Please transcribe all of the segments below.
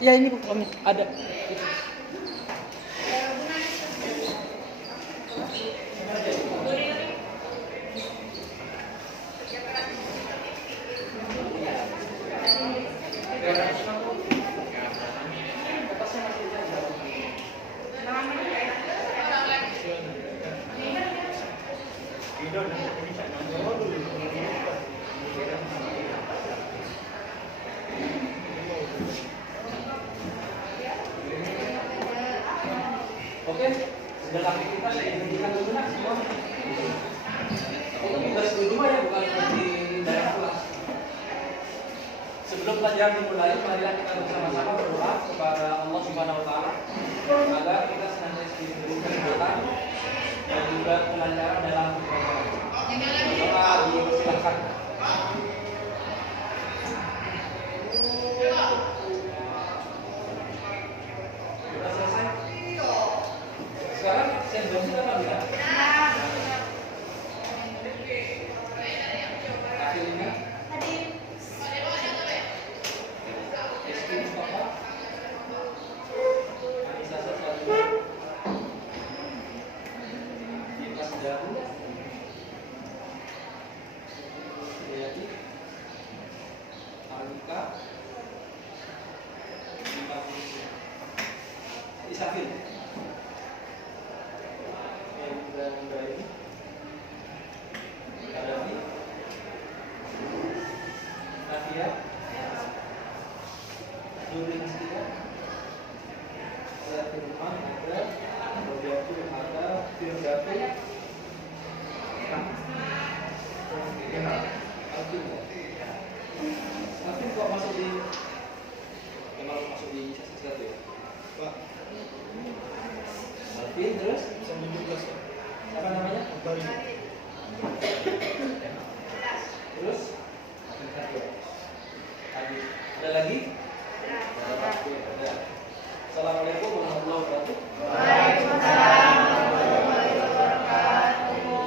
Ya ini bukan ada. Oke, sudah aktivitas dihentikan dulu nak semua. Itu tugas di rumah ya, bukan di dalam kelas. Sebelum pelajaran dimulai, marilah kita bersama-sama berdoa kepada Allah Subhanahu Wa Taala agar kita senantiasa diberikan kesehatan dan juga kelancaran dalam pelajaran. Doa dipersilakan. Sudah selesai? Sekarang saya bensin apa enggak? Hasilnya? Isafil. Terus apa namanya? Terus ada lagi? Assalamualaikum warahmatullahi wabarakatuh. Waalaikumsalam warahmatullahi wabarakatuh.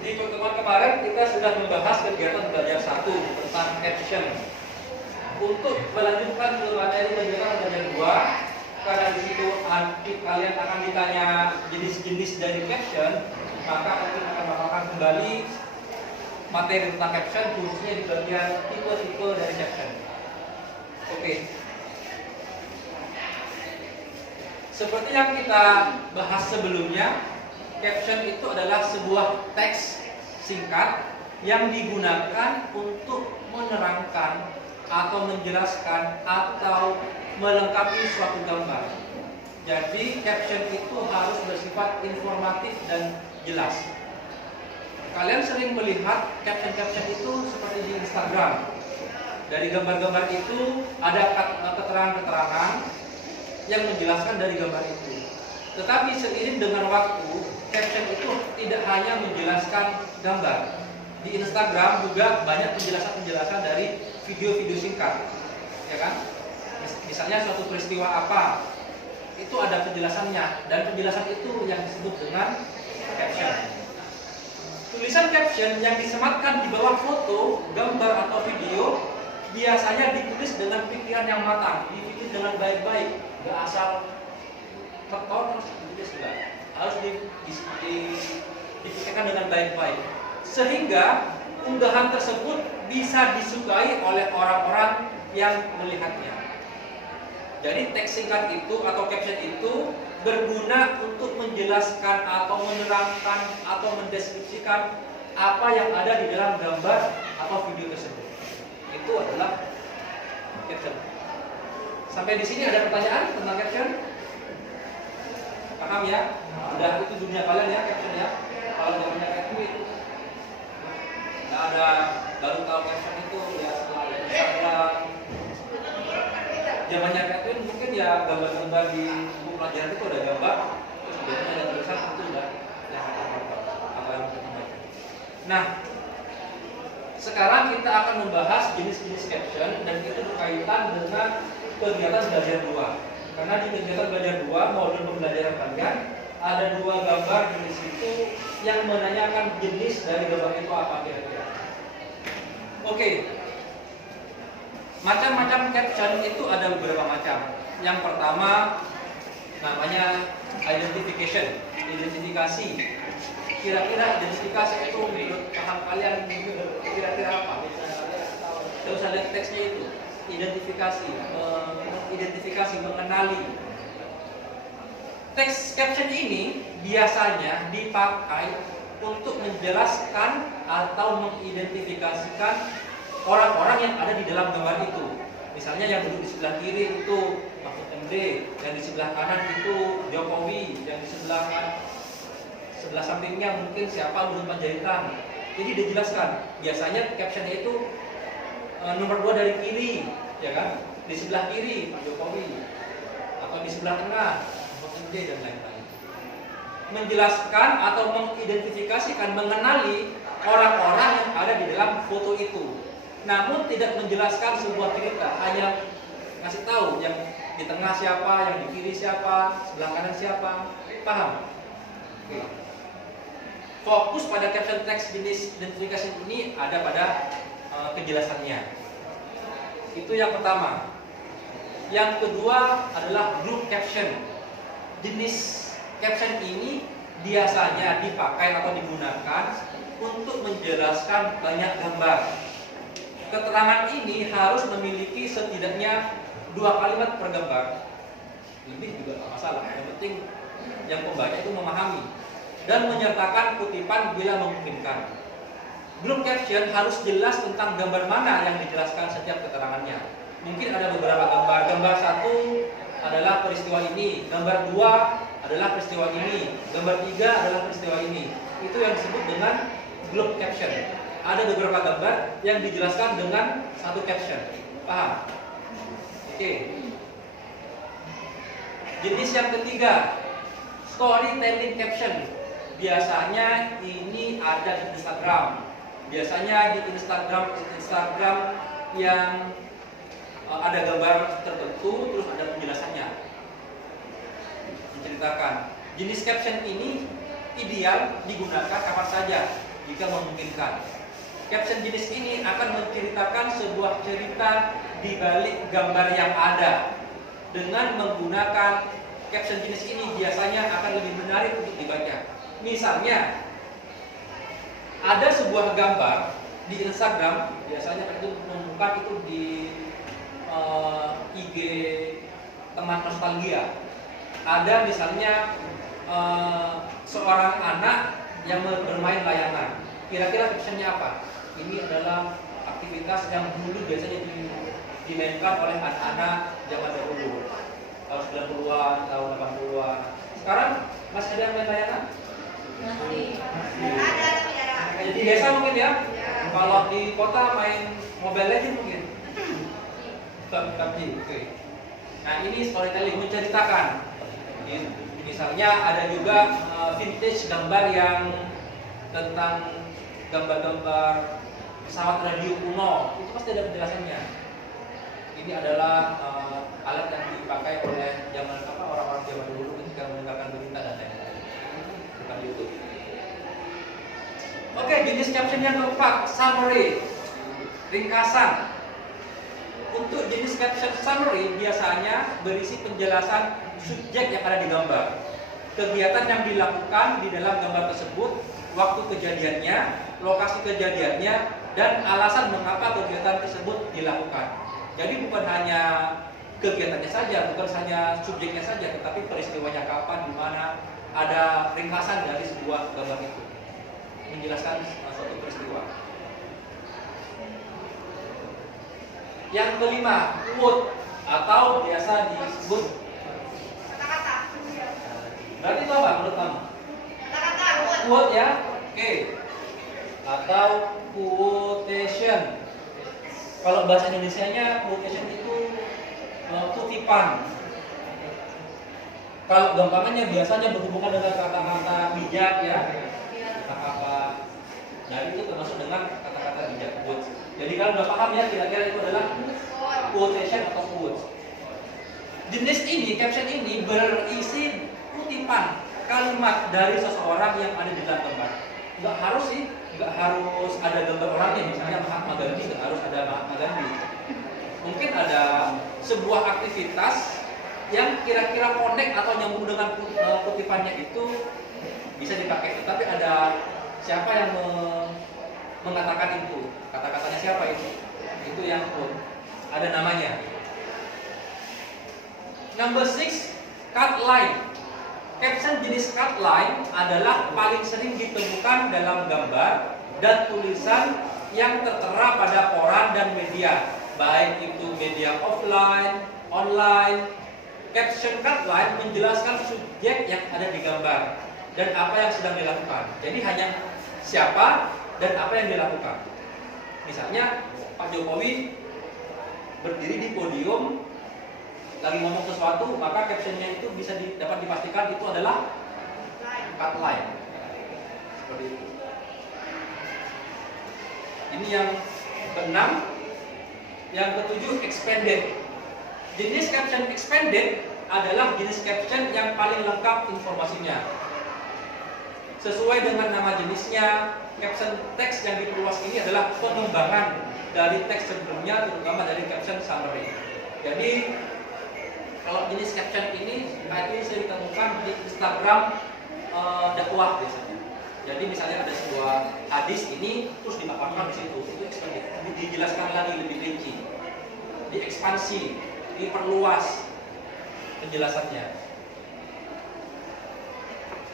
Di pertemuan kemarin kita sudah membahas kegiatan belajar 1 tentang caption. Untuk melanjutkan ke materi kegiatan belajar 2, karena di situ kalian akan ditanya jenis-jenis dari caption, maka kita akan melakukan kembali materi tentang caption, khususnya di bagian tipe-tipe dari caption. Oke. Seperti yang kita bahas sebelumnya, caption itu adalah sebuah teks singkat yang digunakan untuk menerangkan atau menjelaskan atau melengkapi suatu gambar. Jadi caption itu harus bersifat informatif dan jelas. Kalian sering melihat caption-caption itu seperti di Instagram. Dari gambar-gambar itu ada keterangan-keterangan yang menjelaskan dari gambar itu. Tetapi seiring dengan waktu, caption itu tidak hanya menjelaskan gambar. Di Instagram juga banyak penjelasan-penjelasan dari video-video singkat, ya kan? Misalnya suatu peristiwa apa, itu ada penjelasannya, dan penjelasan itu yang disebut dengan caption. Tulisan caption yang disematkan di bawah foto, gambar atau video biasanya ditulis dengan pikiran yang matang, dipikir dengan baik-baik, nggak asal tekor terus ditulis, enggak. Harus dipikirkan dengan baik-baik, sehingga unggahan tersebut bisa disukai oleh orang-orang yang melihatnya. Jadi teks singkat itu atau caption itu berguna untuk menjelaskan atau menerangkan atau mendeskripsikan apa yang ada di dalam gambar atau video tersebut. Itu adalah caption. Sampai di sini ada pertanyaan tentang caption? Paham ya? Udah itu dunia kalian ya caption ya. Kalau zamannya caption itu nggak ada, baru tahu caption itu ya setelah Instagram. Zamannya Catwin mungkin ya gambar-gambar di buku pelajaran itu ada gambar, terus biasanya ada tulisan, itu udah apa yang kita baca. Nah, sekarang kita akan membahas jenis-jenis caption dan itu berkaitan dengan kegiatan belajar 2. Karena di kegiatan belajar 2 modul pembelajaran kalian ada 2 gambar di situ yang menanyakan jenis dari gambar itu apa kira-kira. Oke. Macam-macam caption itu ada beberapa macam. Yang pertama namanya identification, identifikasi. Kira-kira identifikasi itu menurut paham kalian kira-kira apa? Saya usah lihat teksnya itu. Identifikasi, mengidentifikasi, mengenali. Teks caption ini biasanya dipakai untuk menjelaskan atau mengidentifikasikan orang-orang yang ada di dalam gambar itu. Misalnya yang duduk di sebelah kiri itu Mahfud MD, yang di sebelah kanan itu Jokowi, yang di sebelah sampingnya mungkin siapa Luhut Panjaitan. Jadi dijelaskan. Biasanya caption itu nomor 2 dari kiri, ya kan? Di sebelah kiri Pak Jokowi, atau di sebelah tengah Mahfud MD dan lain-lain. Menjelaskan atau mengidentifikasikan, mengenali orang-orang yang ada di dalam foto itu. Namun tidak menjelaskan sebuah cerita, hanya ngasih tahu yang di tengah siapa, yang di kiri siapa, sebelah kanan siapa. Paham? Oke. Fokus pada caption teks jenis identifikasi ini ada pada kejelasannya. Itu yang pertama. Yang kedua adalah group caption. Jenis caption ini biasanya dipakai atau digunakan untuk menjelaskan banyak gambar. Keterangan ini harus memiliki setidaknya 2 kalimat per gambar. Lebih juga tidak masalah. Yang penting yang pembaca itu memahami dan menyertakan kutipan bila memungkinkan. Group caption harus jelas tentang gambar mana yang dijelaskan setiap keterangannya. Mungkin ada beberapa gambar. Gambar 1 adalah peristiwa ini, gambar 2 adalah peristiwa ini, gambar 3 adalah peristiwa ini. Itu yang disebut dengan group caption. Ada beberapa gambar yang dijelaskan dengan satu caption. Paham? Oke. Jenis yang ketiga, storytelling caption. Biasanya ini ada di Instagram. Biasanya di Instagram yang ada gambar tertentu, terus ada penjelasannya, menceritakan. Jenis caption ini ideal digunakan kapan saja jika memungkinkan. Caption jenis ini akan menceritakan sebuah cerita di balik gambar yang ada. Dengan menggunakan caption jenis ini biasanya akan lebih menarik untuk dibaca. Misalnya, ada sebuah gambar di Instagram, biasanya itu menemukan itu di IG teman nostalgia. Ada misalnya seorang anak yang bermain layangan. Kira-kira captionnya apa? Ini adalah aktivitas yang dulu biasanya dimainkan oleh anak-anak zaman dahulu, tahun 90-an, tahun 80-an. Sekarang masih ada yang main layangan? Masih. Ada. Di desa mungkin ya? Kalau di kota main Mobile Legends mungkin. PUBG. Oke. Nah, ini storytelling, menceritakan. Misalnya ada juga vintage gambar yang tentang gambar-gambar pesawat radio kuno, itu pasti ada penjelasannya. Ini adalah alat yang dipakai oleh orang-orang zaman dulu ketika mendengarkan berita dan lain-lain. Bukan YouTube. Oke, jenis caption yang keempat, summary, ringkasan. Untuk jenis caption summary biasanya berisi penjelasan subjek yang ada di gambar, kegiatan yang dilakukan di dalam gambar tersebut, waktu kejadiannya, lokasi kejadiannya, dan alasan mengapa kegiatan tersebut dilakukan. Jadi bukan hanya kegiatannya saja, bukan hanya subjeknya saja, tetapi peristiwanya kapan, di mana, ada ringkasan dari sebuah gambar itu, menjelaskan suatu peristiwa. Yang kelima, quote atau biasa disebut kata-kata. Berarti itu apa menurut kamu? Kata-kata, quote ya, oke. Atau quotation. Kalau bahasa Indonesianya quotation itu kutipan. Kalau gampangannya biasanya berhubungan dengan kata-kata bijak ya, kata-kata. Jadi itu termasuk dengan kata-kata bijak, quote. Jadi kalau udah paham ya kira-kira itu adalah quotation atau quote. Jenis ini, caption ini berisi kutipan kalimat dari seseorang yang ada di dalam gambar. Nggak harus sih, nggak harus ada gambar orangnya. Misalnya Mahatma Gandhi, nggak harus ada Mahatma Gandhi. Mungkin ada sebuah aktivitas yang kira-kira connect atau nyambung dengan kutipannya itu bisa dipakai. Tapi ada siapa yang mengatakan itu? Kata-katanya siapa itu? Itu yang ada namanya. Number 6, cut line. Caption jenis cut line adalah paling sering ditemukan dalam gambar dan tulisan yang tertera pada koran dan media, baik itu media offline, online. Caption cut line menjelaskan subjek yang ada di gambar dan apa yang sedang dilakukan. Jadi hanya siapa dan apa yang dilakukan. Misalnya Pak Jokowi berdiri di podium lagi ngomong sesuatu, maka captionnya itu bisa dapat dipastikan itu adalah cut line. Seperti itu. Ini yang keenam. Yang ketujuh, expanded. Jenis caption expanded adalah jenis caption yang paling lengkap informasinya. Sesuai dengan nama jenisnya, caption teks yang diperluas ini adalah pengembangan dari teks sebelumnya, terutama dari caption summary. Jadi kalau jenis caption ini sering ditemukan di Instagram dakwah biasanya. Jadi misalnya ada sebuah hadis ini terus dipaparkan di situ, itu expanded. Dijelaskan lagi lebih rinci, diekspansi, diperluas penjelasannya.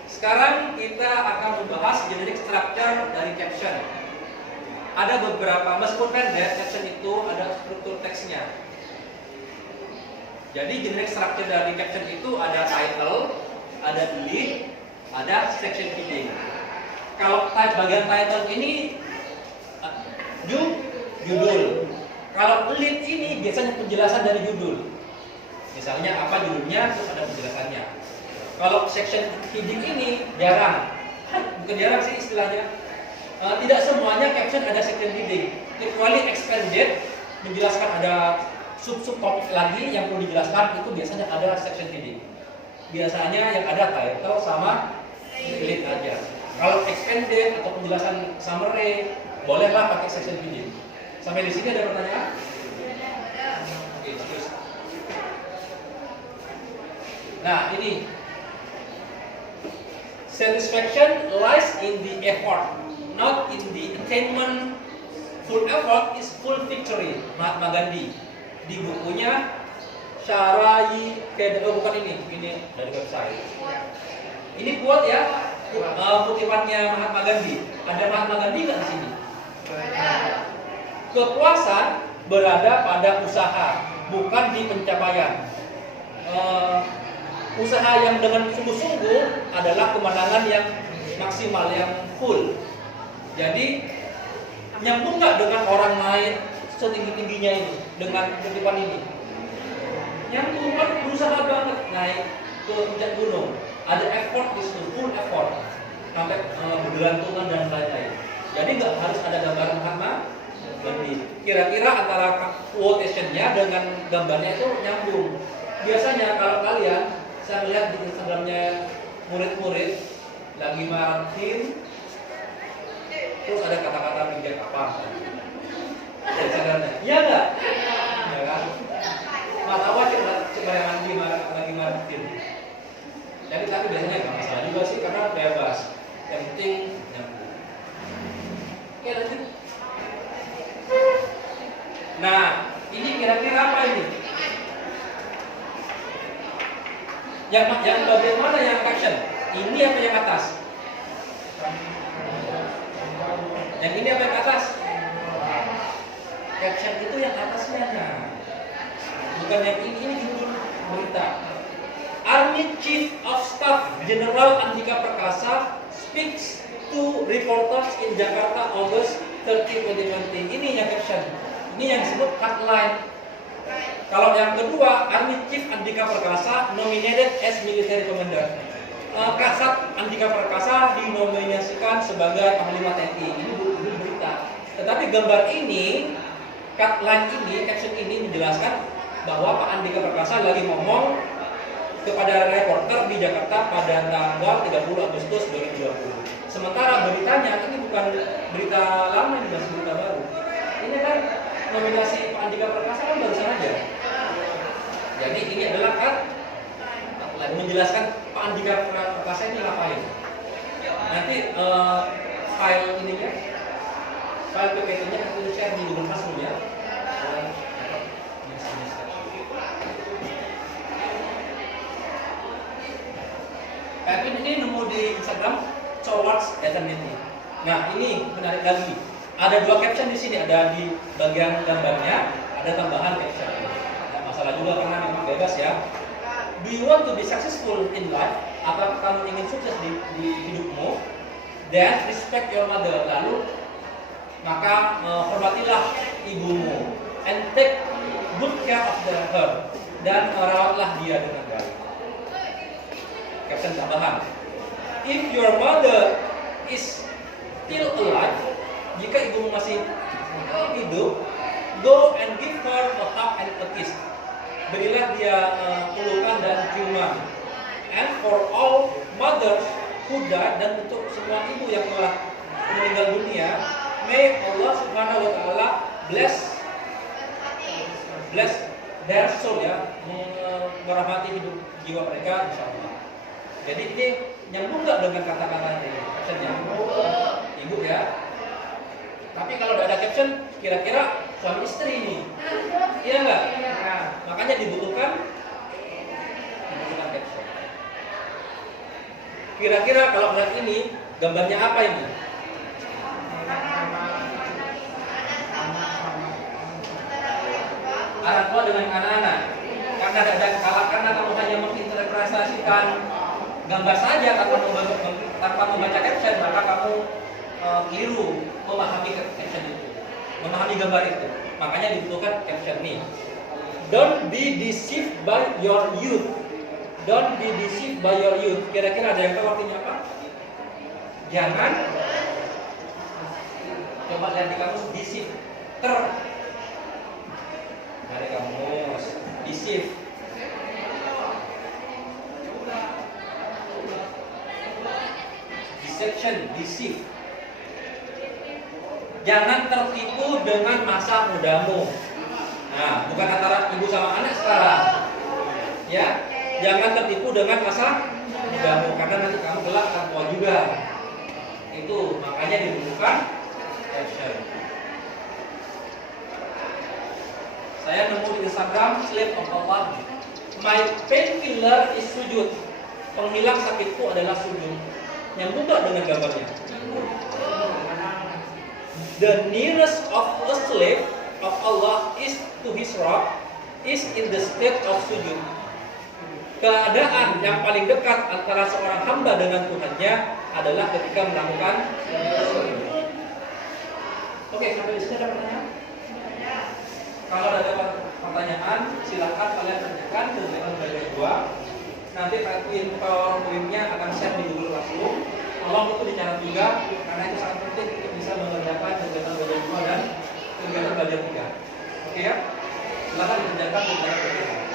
Sekarang kita akan membahas generic structure dari caption. Ada beberapa, meskipun pendek, caption itu ada struktur teksnya. Jadi generic structure dari caption itu ada title, ada lead, ada section heading. Kalau bagian title ini judul. Kalau lead ini biasanya penjelasan dari judul. Misalnya apa judulnya, terus ada penjelasannya. Kalau section heading ini jarang, bukan jarang sih istilahnya. Tidak semuanya caption ada section heading, kecuali expanded menjelaskan ada sub topik lagi yang perlu dijelaskan, itu biasanya ada section heading. Biasanya yang ada title sama lead aja. Kalau expanded atau penjelasan summary, bolehlah pakai section heading. Sampai di sini ada pertanyaan? Oke, terus. Nah, ini satisfaction lies in the effort, not in the attainment. Full effort is full victory. Mahatma Gandhi di bukunya Syarai bukan ini dari website. Ini quote ya, kutipannya Mahatma Gandhi. Ada Mahatma Gandhi nggak di sini? Kepuasan berada pada usaha, bukan di pencapaian. Usaha yang dengan sungguh-sungguh adalah kemenangan yang maksimal, yang full. Jadi nyambung nggak dengan orang lain setinggi-tingginya ini, dengan kutipan ini? Nyambung, kan berusaha banget naik ke puncak gunung. Ada effort di situ, full effort, sampai bergelantungan dan lain-lain. Jadi nggak harus ada gambar Mahatma Gandhi. Kira-kira antara quotation-nya dengan gambarnya itu nyambung. Biasanya kalau kalian, saya lihat di Instagramnya murid-murid lagi marahin, terus ada kata-kata bijak apa? Instagramnya, iya nggak? Ya kan? Matawa coba yang lagi marahin. Jadi tapi biasanya nggak masalah juga sih, karena bebas. Yang penting nyambung. Oke, lanjut. Nah, ini kira-kira apa ini? Yang bagian mana yang caption? Ini apa yang atas? Yang ini apa yang atas? Caption itu yang atasnya, nah. Bukan yang ini judul berita. Army Chief of Staff General Andika Perkasa speaks to reporters in Jakarta August 30, 2020. Ini yang caption. Ini yang disebut headline. Kalau yang kedua, Army Chief Andika Perkasa nominated as military commander. Kasat Andika Perkasa dinominasikan sebagai panglima TNI. Ini berita. Tetapi gambar ini, headline ini, caption ini menjelaskan bahwa Pak Andika Perkasa lagi ngomong kepada reporter di Jakarta pada tanggal 30 Agustus 2020. Sementara beritanya ini bukan berita lama, ini masih berita baru. Ini kan nominasi Pak Andika Perkasa kan barusan aja. menjelaskan Pak Andika Perkasa ini ngapain. Nanti file ininya, file PPT-nya nanti share di Google Classroom ya. Kevin ini nemu di Instagram towards eternity. Nah ini menarik lagi. Ada 2 caption di sini, ada di bagian gambarnya, ada tambahan caption. Tidak masalah juga karena memang bebas ya. Do you want to be successful in life? Apakah kamu ingin sukses di hidupmu? Then respect your mother. Lalu maka hormatilah ibumu. And take good care of her. Dan rawatlah dia dengan baik. Caption tambahan. If your mother is still alive, jika ibumu masih hidup, go and give her a hug and a kiss. Berilah dia pelukan dan ciuman. And for all mothers who died, dan untuk semua ibu yang telah meninggal dunia, may Allah Subhanahu wa taala bless their soul ya, merahmati hidup jiwa mereka insyaallah. Jadi ini nyambung nggak dengan kata-katanya captionnya? Ibu ya. Tapi kalau udah ada caption, kira-kira suami istri ini, iya nggak? Nah, makanya dibutuhkan caption. Kira-kira kalau melihat ini, gambarnya apa ini? Orang tua dengan anak-anak. Karena kamu hanya menginterpretasikan gambar saja tanpa membaca caption, maka kamu keliru memahami caption itu, memahami gambar itu. Makanya dibutuhkan caption nih. Don't be deceived by your youth. Don't be deceived by your youth. Kira-kira ada yang tahu artinya apa? Jangan. Coba lihat di kamus, deceive. Dari kamus, deceive. Deception, deceive. Jangan tertipu dengan masa mudamu. Nah, bukan antara ibu sama anak sekarang. Ya, jangan tertipu dengan masa mudamu, karena nanti kamu kelak akan tua juga. Itu makanya dibutuhkan caption. Saya nemu di Instagram Sleep of Allah. My painkiller is sujud. Penghilang sakitku adalah sujud. Nyambung nggak dengan gambarnya? The nearest of a slave of Allah is to his Rabb is in the state of sujud. Keadaan yang paling dekat antara seorang hamba dengan Tuhannya adalah ketika melakukan sujud. Oke, sampai di sini ada pertanyaan? Kalau ada pertanyaan, silakan kalian tanyakan ke bagian 2. Nanti Pak Wim-nya akan share di Google Classroom. Tolong itu dicatat juga, karena itu sangat penting untuk bisa mengerjakan kegiatan bagian 2 dan kegiatan bagian 3. Oke ya? Silakan dikerjakan di bagian 3.